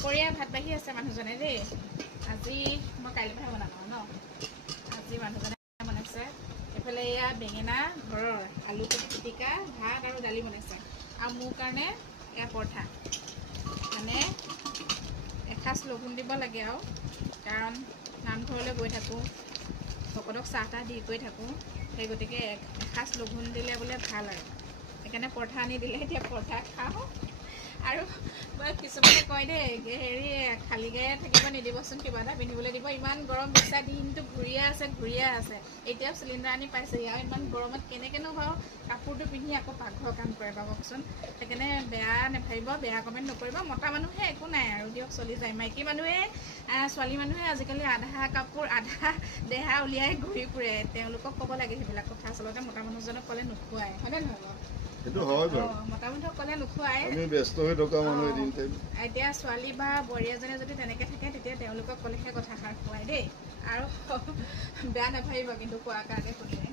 দুপৰীয়া ভাত বাঢ়ি আছে মানুহজনে দেই আজি মই কাইলৈহে বনাম ন আজি মানুহজনে বনাইছে এইফালে এয়া বেঙেনা ঘৰৰ আলু পিটিকা ভাত আৰু দালি বনাইছে আৰু মোৰ কাৰণে এয়া পৰঠা মানে এসাঁজ লঘোণ দিব লাগে আৰু কাৰণ নামঘৰলৈ গৈ থাকোঁ ভকতক চাহ তাহ দি গৈ থাকোঁ সেই গতিকে এসাঁজ লঘোণ দিলে বোলে ভাল আৰু সেইকাৰণে পৰঠা আনি দিলে এতিয়া পৰঠা খাওঁ আৰু কিছুমানে কয় দেই হেৰি খালী গায়ে থাকিব নিদিবচোন কিবা এটা পিন্ধিবলৈ দিব ইমান গৰম দিছে দিনটো ঘূৰিয়ে আছে এতিয়াও চিলিণ্ডাৰ আনি পাইছেহি আৰু ইমান গৰমত কেনেকৈনো বাৰু কাপোৰটো পিন্ধি আকৌ পাকঘৰৰ কাম কৰে বাৰু কওকচোন সেইকাৰণে বেয়া নাভাবিব বেয়া কমেণ্ট নকৰিব মতা মানুহে একো নাই আৰু দিয়ক চলি যায় মাইকী মানুহে ছোৱালী মানুহে আজিকালি আধা কাপোৰ আধা দেহা উলিয়াই ঘূৰি ফুৰে তেওঁলোকক ক'ব লাগে সেইবিলাক কথা আচলতে মতা মানুহজনক ক'লে নোখোৱাই হয়নে নহয় বাৰু সেইটো হয় বাৰু মতা মানুহক ক'লে নোখোৱাই আমি ব্যস্ত হৈ থকা মানুহ এদিন টাইম এতিয়া ছোৱালী বা বোৱাৰী এজনী যদি তেনেকৈ থাকে তেতিয়া তেওঁলোকক ক'লেহে কথাষাৰ খুৱাই দেই আৰু বেয়া নাভাবিব কিন্তু কোৱাৰ কাৰণে শুনিলে